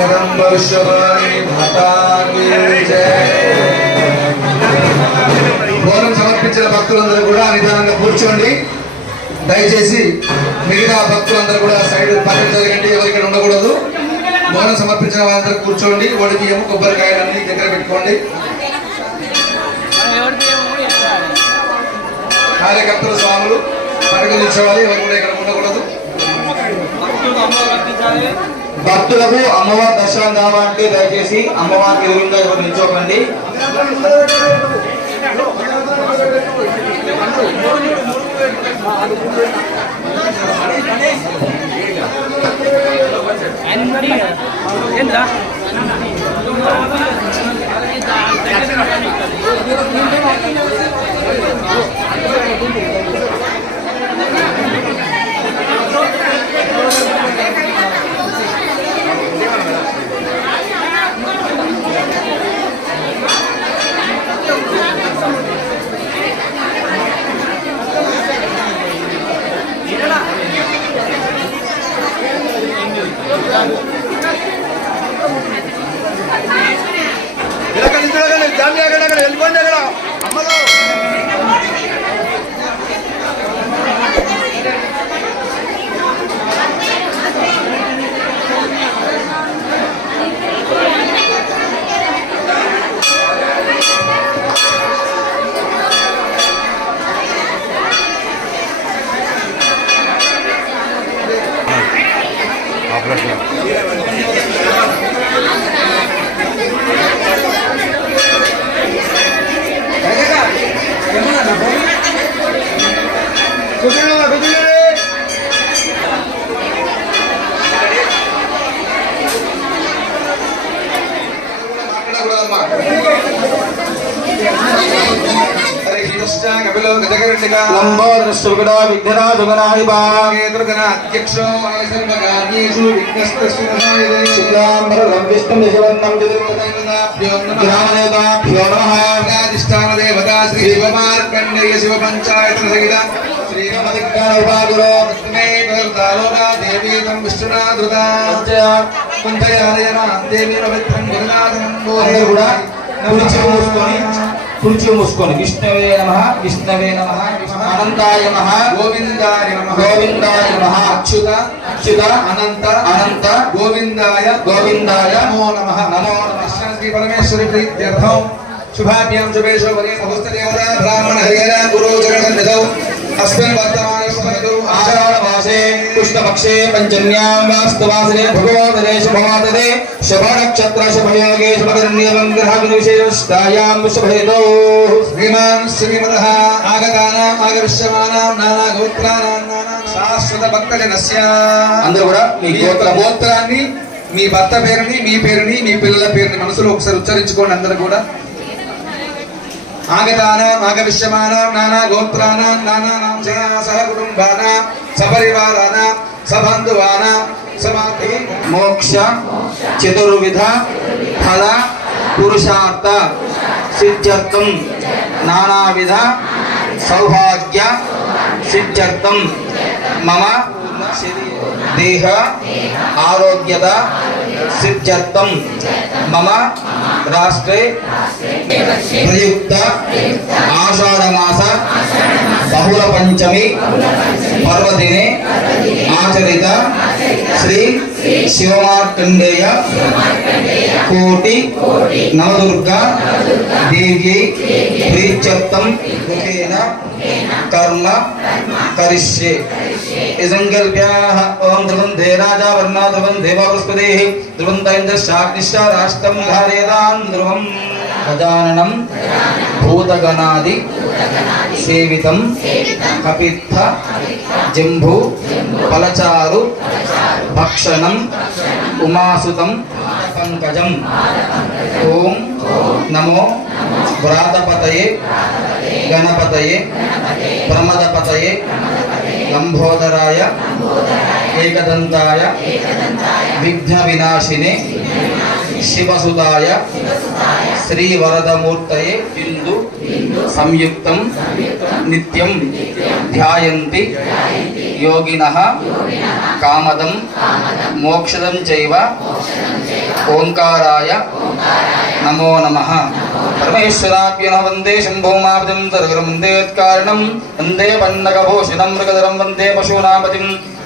విశ్వవాణి మాతా సమర్పించిన భక్తులందరూ కూడా నిదానంగా కూర్చోండి. దయచేసి మిగతా భక్తులందరూ కూడా సైడ్ పని జరగండి ఎవరికైనా ఉండకూడదు. భోజనం సమర్పించిన వాళ్ళందరూ కూర్చోండి ఒడిబియ్యం కొబ్బరికాయలన్నీ దగ్గర పెట్టుకోండి. కార్యకర్తలు స్వాములు పండుగ నిల్చోవాలి ఎవరు కూడా ఇక్కడ ఉండకూడదు. భక్తులకు అమ్మవారి దర్శనం కావాలంటే దయచేసి అమ్మవారికి ఎదురుగా ఎవరు నిల్చోకండి హరి కృష్ణ కపిలో గజగరటిగా లంబోదృష్టుగడా విఘ్నరాజుగణాధిపా అధ్యక్షో మనసర్వకార్యేషు విఘ్నస్తస్య శ్రీ శివమార్కండేయ శివ పంచాయత సహిత శ్రీమదిగ్గానోపాగురో దేవీ తం విష్ణునాథృత కుంభయాలయన దేవీ పవిత్రం గురునాథనం అందరూ కూడా కుర్చీ మూసుకొని కుర్చీ మూసుకొని విష్ణవే నమ విష్ణవే నమ అనంతాయ నమ గోవిందాయ నమ గోవిందాయ నమ అచ్యుత అచ్యుత అనంత అనంత గోవిందాయ గోవిందాయ నమో నమ నమో నమ. శ్రీ పరమేశ్వరి ప్రీత్యర్థం. శుభాభ్యాం శుభేశ్వరి వరే దేవతా బ్రాహ్మణ హరిహర గురు జగన్ నిధౌ కృష్ణపక్షే పంచమ్యాం వాస్తవాసనే భగవదనే శుభమాతదే శుభ నక్షత్ర శుభయోగే శుభకర్ణ్యం గ్రహాగ్ని విశేషాయాం శుభేదో శ్రీమాన్ శ్రీమదః ఆగతానాం ఆగవిష్యమానాం నానా గోత్రానాం నానా శాశ్వత భక్తజనస్య అందరూ కూడా మీ గోత్రం గోత్రాన్ని మీ భర్త పేరుని మీ పేరుని మీ పిల్లల పేరుని మనసులో ఒకసారి ఉచ్చరించుకోండి అందరూ కూడా. ఆగతానాం ఆగమిష్యమానాం నానా గోత్రానాం నానా జనా సహ కుటుంబానాం సపరివారానాం సబంధువానాం సమాధి మోక్ష చతుర్విధ ఫల పురుషార్థ సిద్ధ్యర్థం నానావిధ సౌభాగ్య సిద్ధ్యర్థం మమ దేహ ఆరోగ్యత సిద్ధ్యర్థం. మమ రాష్ట్రే ప్రయుక్త ఆషాఢమాస బహుళ పంచమి పర్వదినే ఆచరిత శ్రీ శివమార్కండేయ కోటి నవదుర్గ దేవ్యై ప్రీత్యర్థం ముఖేన కర్మ కరిష్యే. ఇదంగల్ప్యాః ఓం ధ్రువం ధే రాజా వర్ణా ధ్రువం దేవ బృహస్పతి ధ్రువం రాష్ట్రం ధారేదాం ధ్రువం గజాననం భూతగణాది సేవితం కపిత్థ జంభు ఫలచారు భక్షణం ఉమాసుతం పంకజం ఓం నమో వ్రాతపతయే గణపతయే ప్రమదపతయే లంబోదరాయ ఏకదంతాయ విఘ్న వినాశినే శివసుతాయ శ్రీవరదమూర్తయే బిందు సంయుక్తం నిత్యం ధ్యాయంతి యోగిన కామదం మోక్షదం చైవ ఓంకారాయ నమో నమ. పరమేశ్వరాభ్య వందే శంభోమాపదం సర్వరం వందేత్కారణం వందే పన్నగభూషణం మృగధరం వందే పశూనాపతిం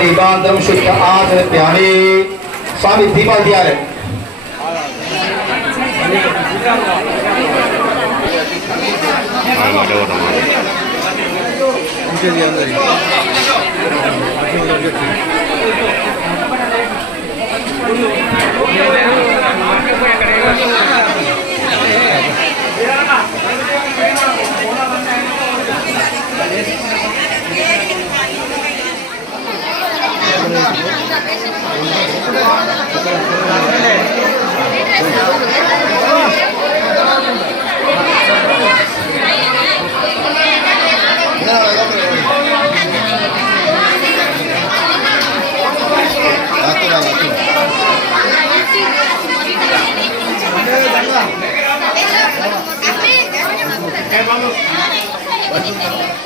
దీపాంతరం శుద్ధ ఆచరప్యామి స్వామి దీపాలు తీయాలి. Vamos.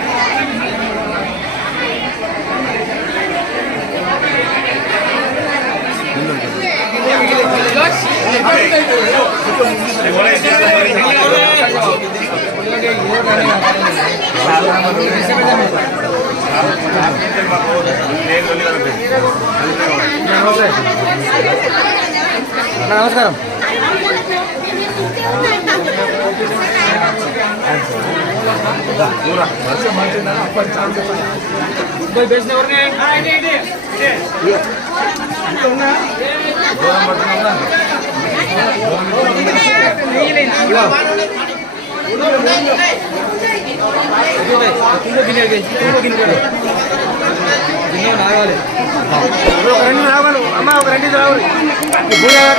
నమస్కారం ఒక రెండు రావాలి. అమ్మ ఒక రెండు రావాలి.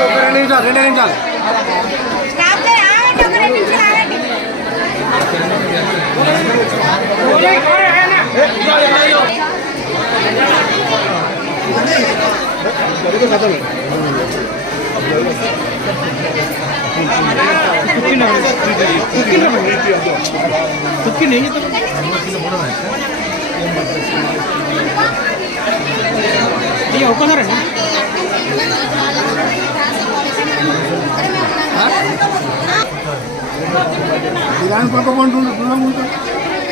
ఒక రెండు నిమిషాలు రెండు నిమిషాలు Stop there. ఆగండి, ఒక రెండు నిమిషాలు ఆగండి. ఒక్కసారండి దాని పక్క పండు దూరం ఉంటుంది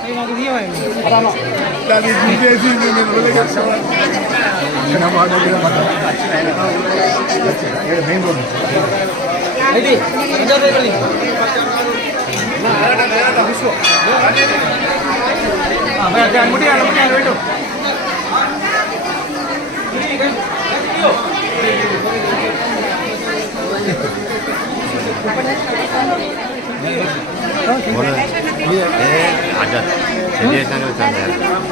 ఆగు. బాబాయ్ కాసేపు ఆగు. దాన్ని దింపేసి నేను 네, 맞아. 제대로 생각하잖아요.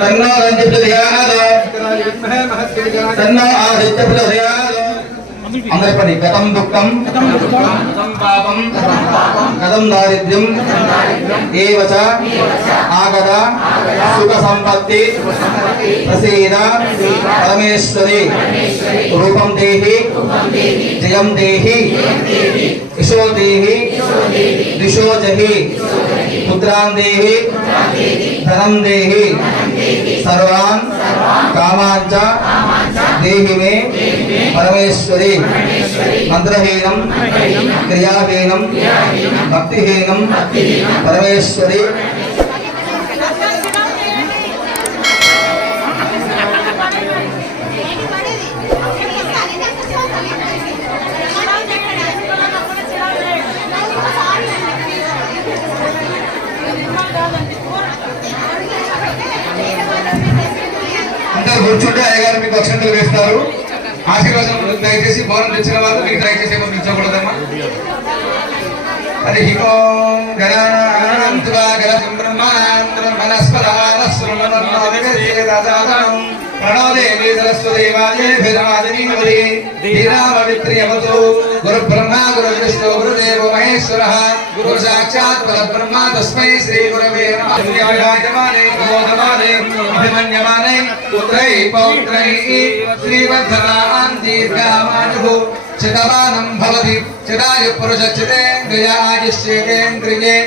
తన్నో రంజి ప్రచోదయాత్ తన్నో ఆదిత్య ప్రచోదయాత్ అందరి పని గతం దుఃఖం గతం పాపం గతం దారిద్ర్యం ఏవచ ఆగద సుఖ సంపత్తి ప్రసీద పరమేశ్వరి రూపం దేహి జయం దేహి యశో దేహి దిశో జహి పుత్రాన్ దేహి ధనం దేహి సర్వాన్ కామాన్ చ దేహి మే పరమేశ్వరి మంత్రహీనం క్రియాహీనం భక్తిహీనం పరమేశ్వరి కూర్చుంటే అయ్యగారు మీకు అక్షంతలు వేస్తారు. ఆశీర్వాదం దయచేసి భవనం తెచ్చిన వాళ్ళు మీకు దయచేసి ఏమో నిల్చోకూడదమ్మా హరి ఓం గణాంతుగా గణ బ్రహ్మానందరం మనస్పరా ప్రణో దేవి ధీరామవిత్రియవతు గురు బ్రహ్మ గురు విష్ణు గురుదేవ మహేశ్వర గురు సాక్షాత్ పరబ్రహ్మ తస్మై శ్రీ గురవే నమః పుత్రై పౌత్రై శ్రీవర్ధనాన్ దీర్ఘామాయుః భవతి చిదాయు పురుష చితేంద్రియాయుష్యేంద్రియే